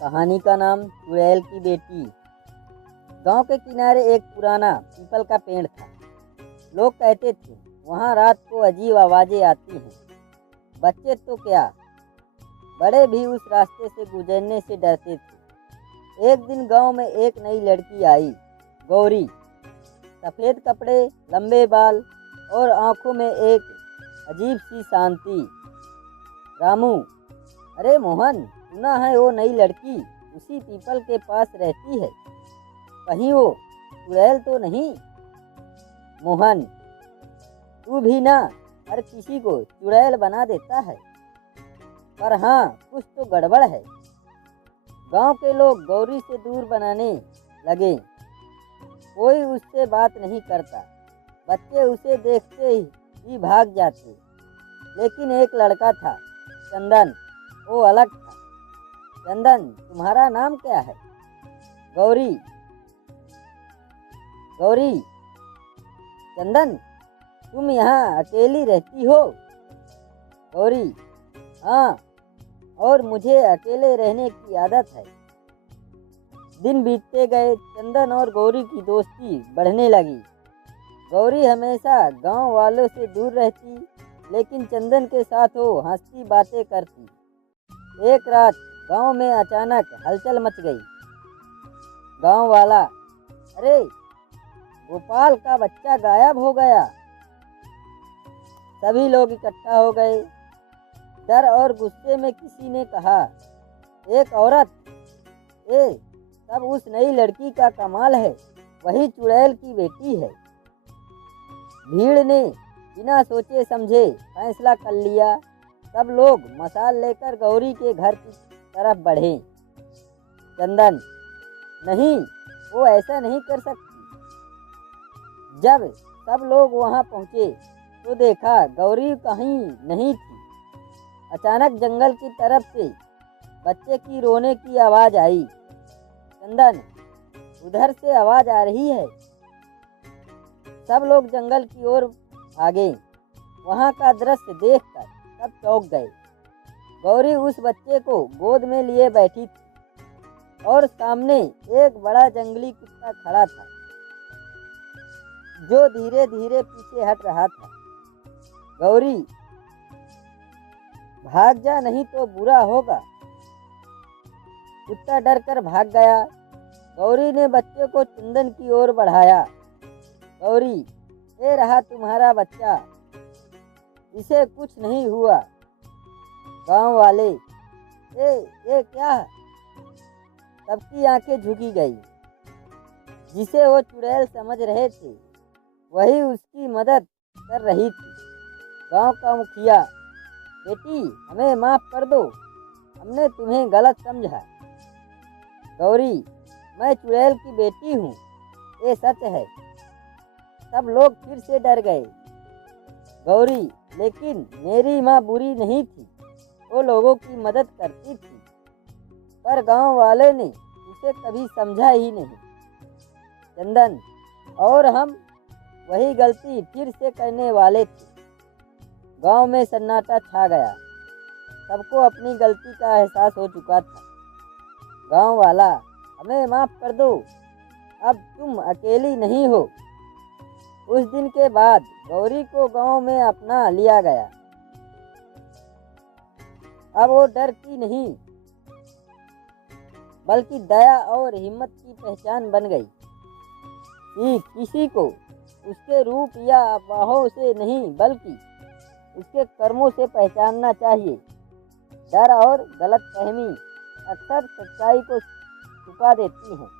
कहानी का नाम चुड़ैल की बेटी। गांव के किनारे एक पुराना पीपल का पेड़ था। लोग कहते थे वहां रात को अजीब आवाजें आती हैं। बच्चे तो क्या, बड़े भी उस रास्ते से गुजरने से डरते थे। एक दिन गांव में एक नई लड़की आई, गौरी। सफ़ेद कपड़े, लंबे बाल और आंखों में एक अजीब सी शांति। रामू, अरे मोहन, सुना है वो नई लड़की उसी पीपल के पास रहती है, कहीं वो चुड़ैल तो नहीं? मोहन, तू भी ना हर किसी को चुड़ैल बना देता है। पर हाँ, कुछ तो गड़बड़ है। गांव के लोग गौरी से दूर बनाने लगे। कोई उससे बात नहीं करता। बच्चे उसे देखते ही भाग जाते। लेकिन एक लड़का था, चंदन, वो अलग था। चंदन, तुम्हारा नाम क्या है? गौरी। गौरी, चंदन, तुम यहाँ अकेली रहती हो? गौरी, हाँ, और मुझे अकेले रहने की आदत है। दिन बीतते गए, चंदन और गौरी की दोस्ती बढ़ने लगी। गौरी हमेशा गांव वालों से दूर रहती, लेकिन चंदन के साथ वो हंसती बातें करती। एक रात गांव में अचानक हलचल मच गई। गांव वाला, अरे, गोपाल का बच्चा गायब हो गया। सभी लोग इकट्ठा हो गए। डर और गुस्से में किसी ने कहा, एक औरत, ए, तब उस नई लड़की का कमाल है, वही चुड़ैल की बेटी है। भीड़ ने बिना सोचे समझे फैसला कर लिया। सब लोग मसाल लेकर गौरी के घर की तरफ बढ़े। चंदन, नहीं, वो ऐसा नहीं कर सकती। जब सब लोग वहां पहुंचे तो देखा गौरी कहीं नहीं थी। अचानक जंगल की तरफ से बच्चे की रोने की आवाज़ आई। चंदन, उधर से आवाज़ आ रही है। सब लोग जंगल की ओर भागे। वहां का दृश्य देखकर सब चौंक गए। गौरी उस बच्चे को गोद में लिए बैठी थी और सामने एक बड़ा जंगली कुत्ता खड़ा था, जो धीरे धीरे पीछे हट रहा था। गौरी, भाग जा, नहीं तो बुरा होगा। कुत्ता डर कर भाग गया। गौरी ने बच्चे को चंदन की ओर बढ़ाया। गौरी, ये रहा तुम्हारा बच्चा, इसे कुछ नहीं हुआ। गांव वाले, ये क्या? सबकी आंखें झुकी गई। जिसे वो चुड़ैल समझ रहे थे, वही उसकी मदद कर रही थी। गांव का मुखिया, बेटी, हमें माफ कर दो, हमने तुम्हें गलत समझा। गौरी, मैं चुड़ैल की बेटी हूँ, ये सच है। सब लोग फिर से डर गए। गौरी, लेकिन मेरी माँ बुरी नहीं थी, वो लोगों की मदद करती थी। पर गांव वाले ने उसे कभी समझा ही नहीं। चंदन और हम वही गलती फिर से करने वाले थे। गांव में सन्नाटा छा गया। सबको अपनी गलती का एहसास हो चुका था। गांव वाला, हमें माफ कर दो, अब तुम अकेली नहीं हो। उस दिन के बाद गौरी को गांव में अपना लिया गया। अब वो डर की नहीं, बल्कि दया और हिम्मत की पहचान बन गई। कि किसी को उसके रूप या अफवाहों से नहीं, बल्कि उसके कर्मों से पहचानना चाहिए। डर और गलतफहमी अक्सर सच्चाई को छुपा देती हैं।